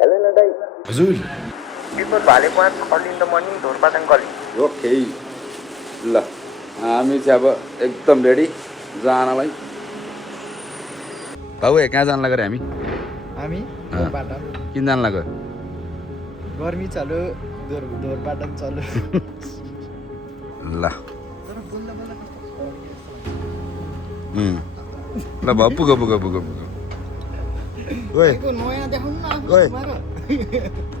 Hello दाइ हजुर बिपद भाले पाँच early in the morning Dhorpatan गली ओके ल हामी चाहिँ अब एकदम रेडी जानलाई भाउ कहाँ जान लाग्यो हामी हामी ढोरपाटन किन जान लाग्यो गर्मी चल्यो ढोरपाटन चल्यो ल ल भाउ पुग ओए नयाँ देखाउनु न ओए आफू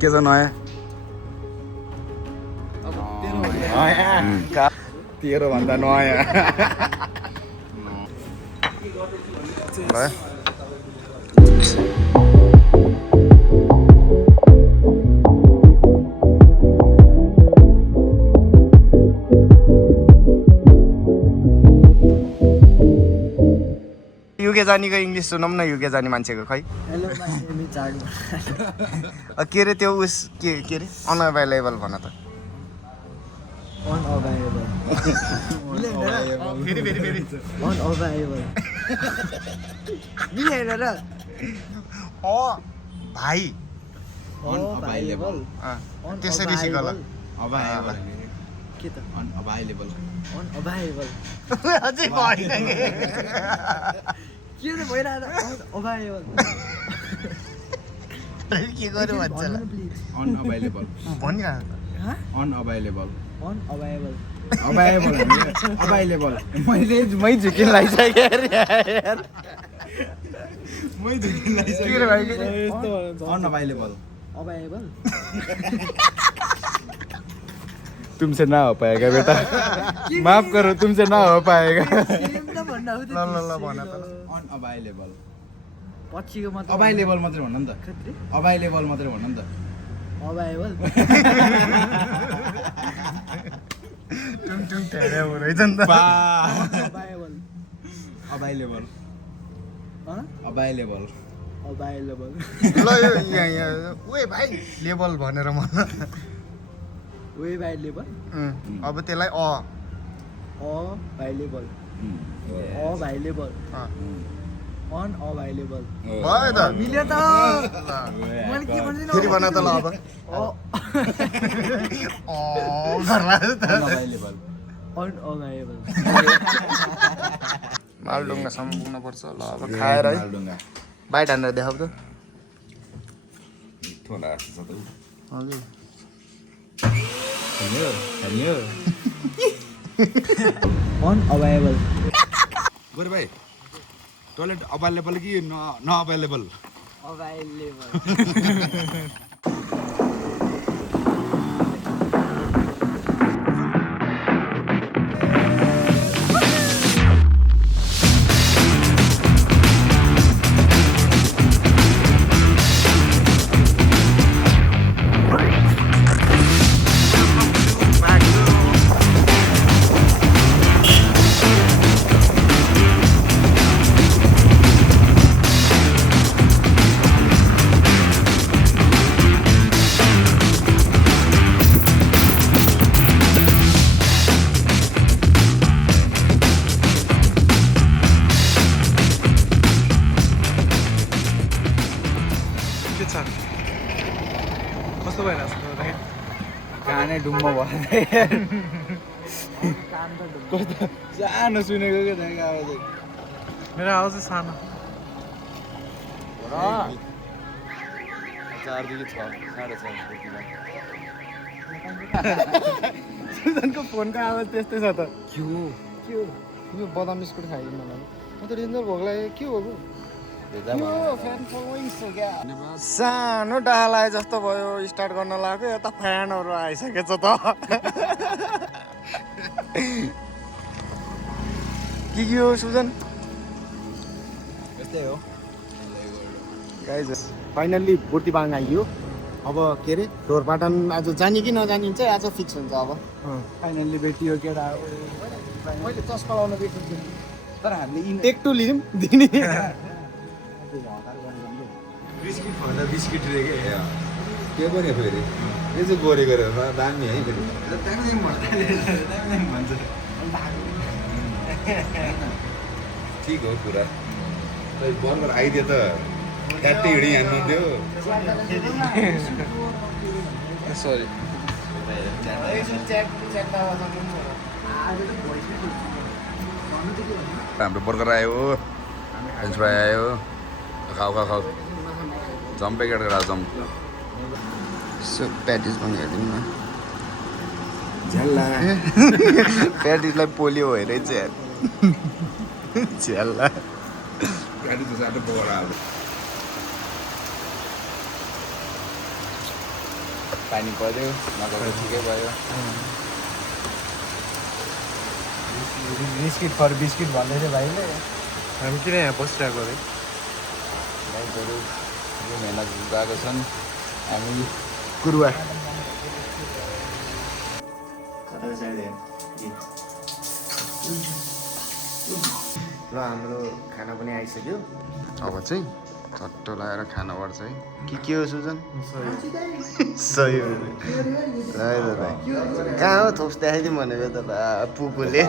के छ नयाँ तेरो भन्दा नयाँ ल युके जानीको इङ्ग्लिस सुनौँ न युके जानी मान्छेको खै हेलो माई नेम इज जाडु के अरे त्यो उस के अरे अनअभाइलेबल भन त अनअभाइलेबल अनअभाइलेबल मिलेन र भाइ अनअभाइलेबल त्यसरी सिक ल के त अनअभाइलेबल अनअभाइलेबल अझै भएन के त भइरहेको अनअभाइलेबल के गर्यो भन्छ अनअभाइलेबल भनिहाल्नु अनअभाइलेबल अनअभाइलेबल अभाइलेबल मै झुकिन लागिसक्यो यार अनअभाइलेबल अभाइलेबल तुमसे ना हो पाएगा बेटा माफ करो तुमसे ना हो पाएगा ल भन त अनअभाइलेबल पछिको मात्र अभाइलेबल मात्रै भन्नु नि त अभाइलेबल मात्रै भन्नु नि त अभाइलेबल टुङ ठेरे हो रहेछ नि त अभाइलेबल अभाइलेबल अँ अभाइलेबल अभाइलेबल ल यो यहाँ ओए भाइ लेबल भनेर मन वे भाइलेबल अब त्यसलाई अभाइलेबल अभाइलेबल अनअभाइलेबल भयो त मिल्यो त मैले के भन्छु फेरि भन त ल अब अनअभाइलेबल अनअभाइलेबल मालडुङ्गासम्म पुग्नुपर्छ ल अब खाएर है मालडुङ्गा बाइट हानेर देखाउ त थोला हजुर हजुर अनअभाइलेबल गोरे भाइ टोइलेट अभाइलेबल कि नअभाइलेबल अभाइलेबल कस्तो भइरहेको छ कानै डुम्म भयो कस्तो सानो सुनेको क्या त्यहाँको आवाज मेरो आवाज चाहिँ सानो 4देखि 6 6:30 सुजनको फोनको आवाज त्यस्तै छ त के हो यो बदाम बिस्कुट खाइदिनु मलाई म त रेन्जर भोग लाग्यो के हो सानो डाला आए जस्तो भयो स्टार्ट गर्न लाग्यो यता फ्यानहरू आइसकेछ त के हो सुजन यस्तै हो गाइज फाइनल्ली बुर्तिबाङ आइयो अब के अरे ढोरपाटन आज जाने कि नजाने चाहिँ आज फिक्स हुन्छ अब फाइनल्ली भेटियो केटा मैले चस्मा लाउन बिर्सिन्छु तर हामीले टेक टु लिउँ दिने बिस्किट भन्दा बिस्किट रे के पनि फेरि यो चाहिँ गोरे गरेर दामी है फेरि ठिक हो कुरा बर्गर आइदियो त ट्याट्टी हिँडी हान्नुहुन्थ्यो सरी हाम्रो बर्गर आयो फ्रेन्च फ्राई आयो खाऊ खाऊ खाऊ जम प्याकेट गरेर जम प्याटिस पनि हेरिदिउँ न झ्याल्ला प्याटिसलाई पोलियो भएर चाहिँ झ्याल्ला ट्याट्टी त साह्रै बोकेर हाल्छ पानी पऱ्यो नगरेर ठिकै भयो बिस्किट फर बिस्किट भन्दै थियो भाइले हामी किन यहाँ बसिरहेको अरे गाइजहरू यो मेहनत गएको छन् हामी कुरुवा ल हाम्रो खाना पनि आइसक्यो अब चाहिँ चट्टो लगाएर खाना पर्छ है के हो सुजन सही हो कहाँ हो थोप्स देखाइदिउँ भनेको त पुकुले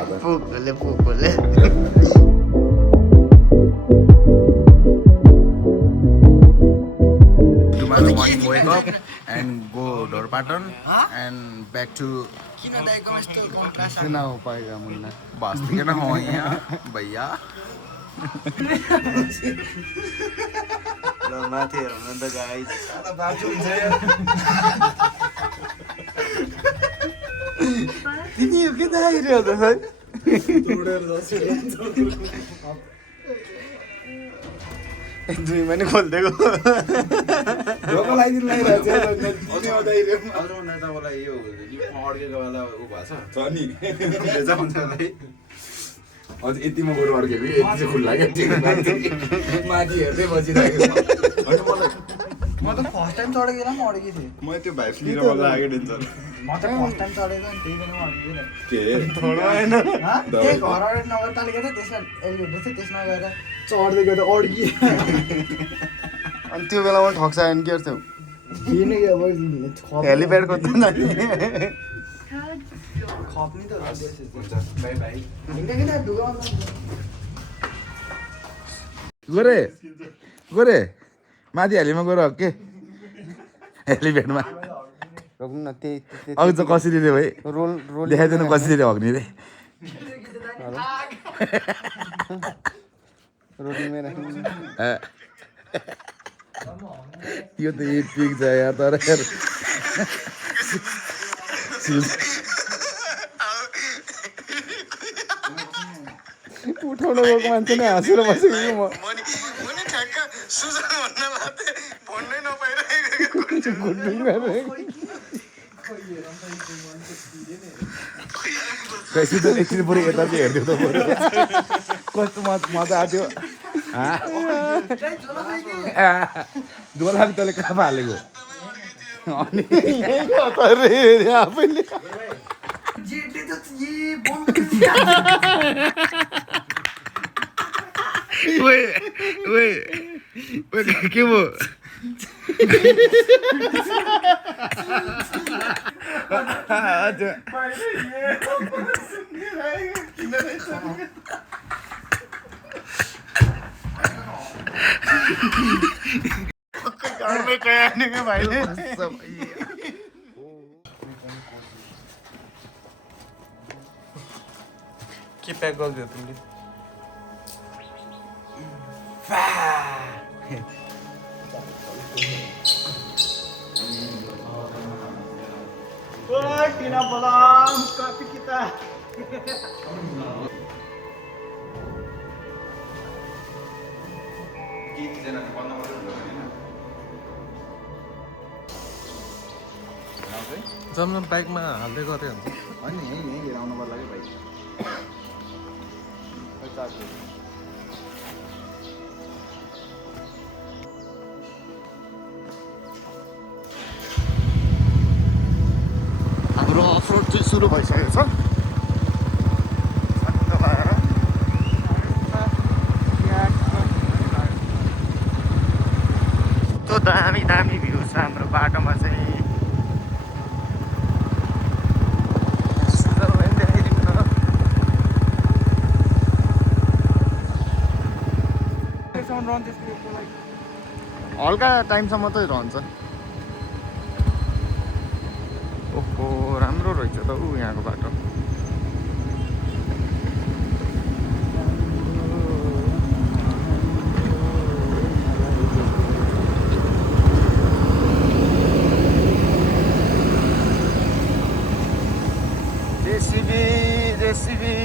Tomorrow morning wake up and go Dorpatan and back to किन हो पाएगा मुन्ना बस किन हो यहाँ भैया ल माथि हेर्नु त गाइस तिमी के देखाइरहेको त खै दुईमा नि खोलिदिएको ढोका लगाइदिनु लागिरहेको छ तपाईँलाई यो अड्केको बेला ऊ भएको छ नि अझ यतिमा गएर अड्केको यति चाहिँ खुल्ला क्या माथि हेर्दै बसिरहेको म त फर्स्ट टाइम चढेको बेला पनि अड्केको थिएँ म त्यो भाइ लिएर मलाई लाग्यो टेन्सन म त फर्स्ट टाइम चढेको अनि त्यही बेला अड्केको के त्यही घर नगरपालिका थियो त्यसमा एलिभेटर थियो त्यसमा गएर चढ्दै गएर अड्कियो अनि त्यो बेलामा ठग्छ अनि के गर्थ्यौ किन कि अब हेलिप्याडको त खप्ने त हुन्छ बाई बाई हिँड्दैन ढुगाउनु गोरे गोरे माथि हालीमा गएर के हेलिप्याडमा रोक्नु न त्यही अघि त कसरी रे भाइ रोल रोल देखाइदिनु कसरी रे हग्ने रे रोटीमै राख्नु यो त एपिक छ यार तर यार उठाउन गएको मान्छे नै हाँसेर बसेको छु म कैसे त एकछिन बरु यता चाहिँ हेरिदियो त बरु कस्तो मजा आएको थियो दोलाले तैँले कहाँ हालेको अनि आफैले के भयो के प्याक गरिदियो तिमीले टिना बदाम कफी किता जमजम बाइकमा हाल्दै गरे हुन्छ अनि यहीँ लिएर आउनु पर्ला कि भाइ हाम्रो अफरोड चाहिँ सुरु भइसकेको छ त्यो दामी दामी भ्यू छ हाम्रो बाटोमा चाहिँ हल्का टाइमसम्म त रहन्छ। ओहो राम्रो रहेछ त ऊ यहाँको बाटो। जेसीबी जेसीबी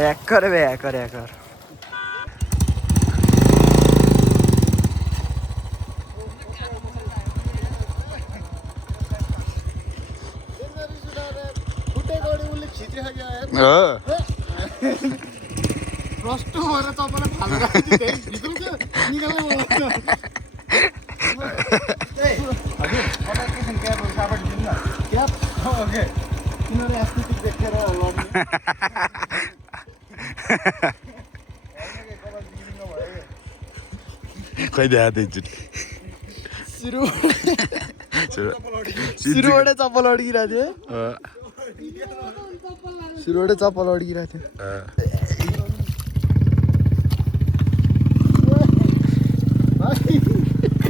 हैकर बे हैकर हैकर। प्रष्ट भएर तपाईँलाई फाल्नु राखिदिएको निकाल्नु तिनीहरू एस्थेटिक देखेर लड्ने खै देखाएको एकचोटि सुरुबाटै चप्पल अड्किरहेको थियो। सुरुबाटै चप्पल अड्किरहेको थियो।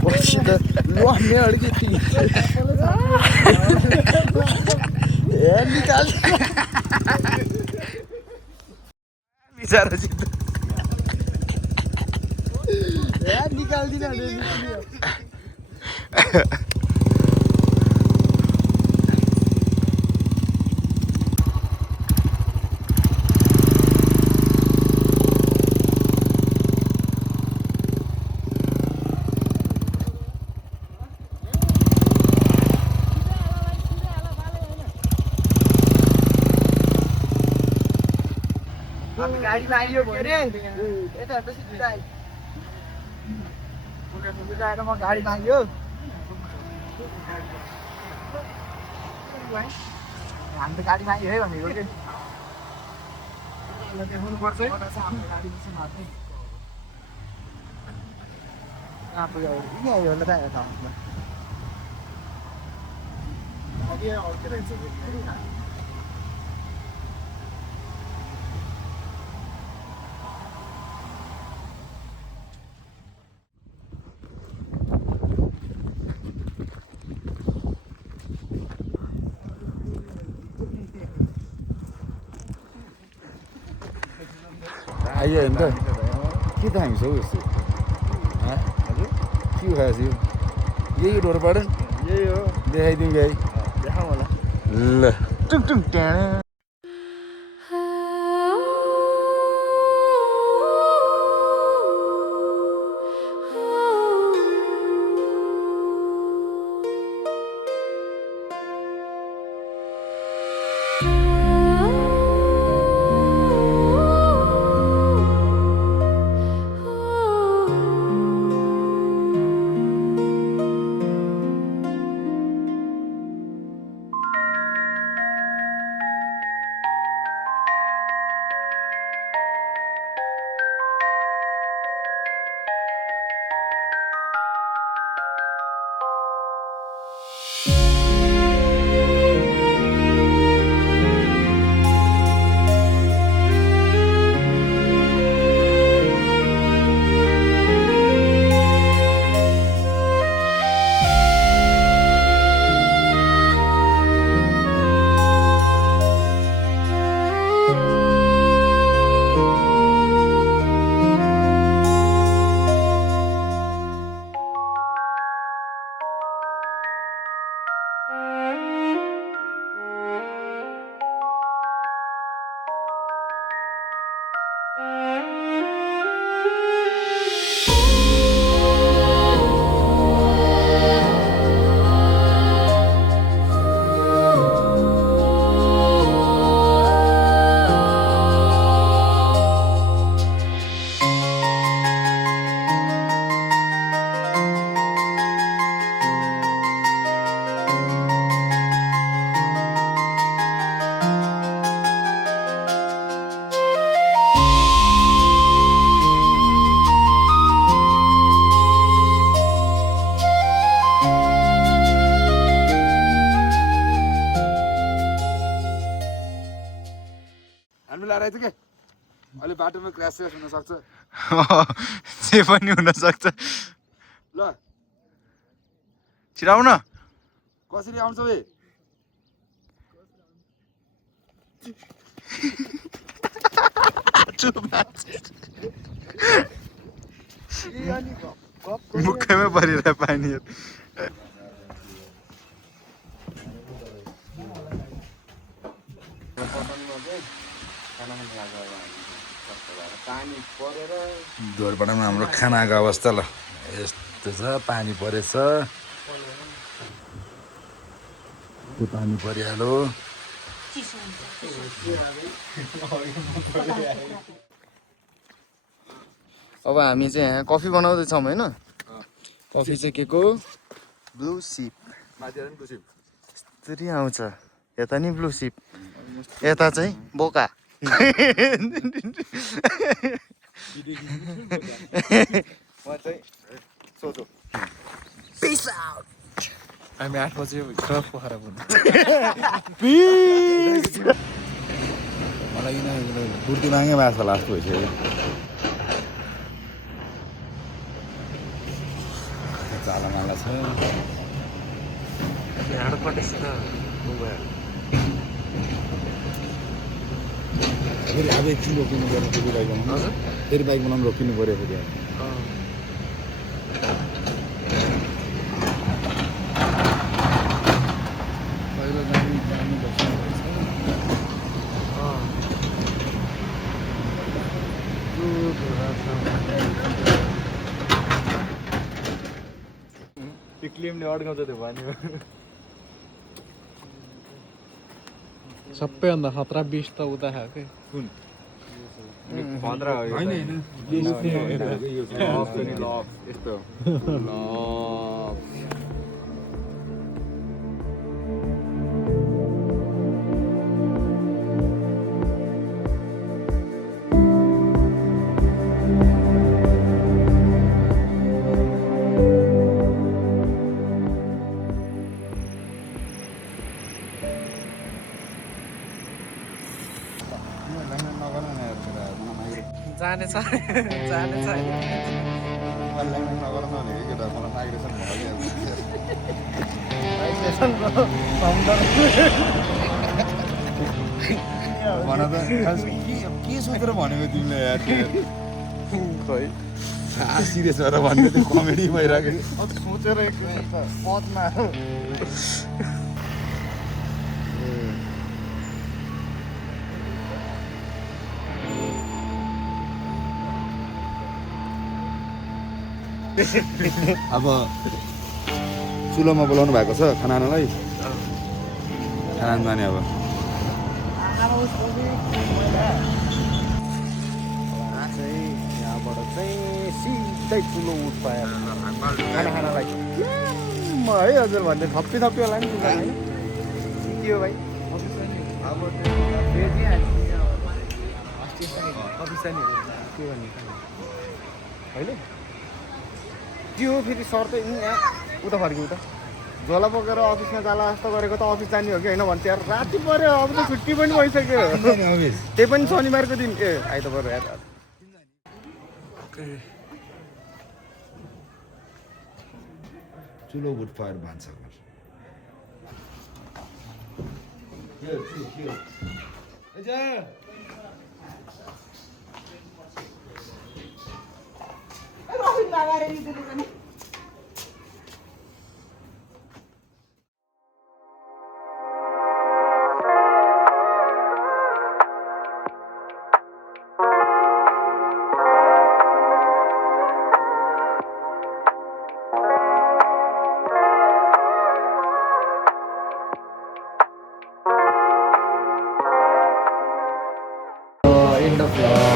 पछि त लड्ने अड्किथि निकाल बिचारा सित निकाल्दिन गाडीमा आइयो के अरे यता त सिधा आइ उता आएर म गाडीमा आइयो हामी त गाडीमा आइयो है भनेको के देखाउनु पर्छ है कहाँ पुग्यो यहीँ आइयो होला त आयो ठाउँमा आइयो नि त के त हामी छौ यस्तो के खाएको यो यही ढोरपाटन यही हो देखाइदिउँ गाई देखाउँ होला। ल टुङ टुङ ट्याँ हामी लगाएर के अहिले बाटोमा क्रास हुन सक्छ जे पनि हुन सक्छ ल छिराउन कसरी आउँछ बे मुखैमा परिरहेको पानीहरू ढोरपाडामा हाम्रो खानाको अवस्था ल यस्तो छ पानी परेछ पानी परिहाल्यो अब हामी चाहिँ यहाँ कफी बनाउँदैछौँ होइन कफी चाहिँ के को ब्लु सिप यसरी आउँछ यता नि ब्लु सिप यता चाहिँ बोका म चाहिँ सोधो पिस आउट हामी 8 बजेभित्र पोखरा पुग्नु मलाई किन कुर्ती मागे माछा लास्ट भइसक्यो चालामाला छ फेरि अब एकछिन रोकिनु पऱ्यो फेरि बाइक बनाउनु फेरि बाइक बनाउनु रोकिनु पऱ्यो फेरि पहिलो जानु पिक्लिमले अड्काउँछ त्यो पानी सबैभन्दा खतरा बिस त उता खायो के कुन खतरा हो यस्तो जानेछ नगर नभनेको केटा मलाई माइग्रेसन भन त के सोचेर भनेको तिमीले यार खै सिरियस भएर भन्ने त्यो कमेडी भइरहेको सोचेर पदमा अब चुलोमा बोलाउनु भएको छ खाना खानालाई खाना जाने अब यहाँबाट चाहिँ सिधै ठुलो उठ पायो खाना खानालाई है हजुर भन्ने थप्पी होला नि दुकान होइन के हो भाइ अब के भन्ने होइन त्यो फेरि सर्तै यहाँ उता फर्क्यो उता झोला बोकेर अफिसमा जाला जस्तो गरेको त अफिस जाने हो कि होइन भन्छ यार राति पऱ्यो अब त छुट्टी पनि भइसक्यो त्यही पनि शनिबारको दिन ए आइतबार यार चुलो वुड फायर भान्सा एन्ड अफ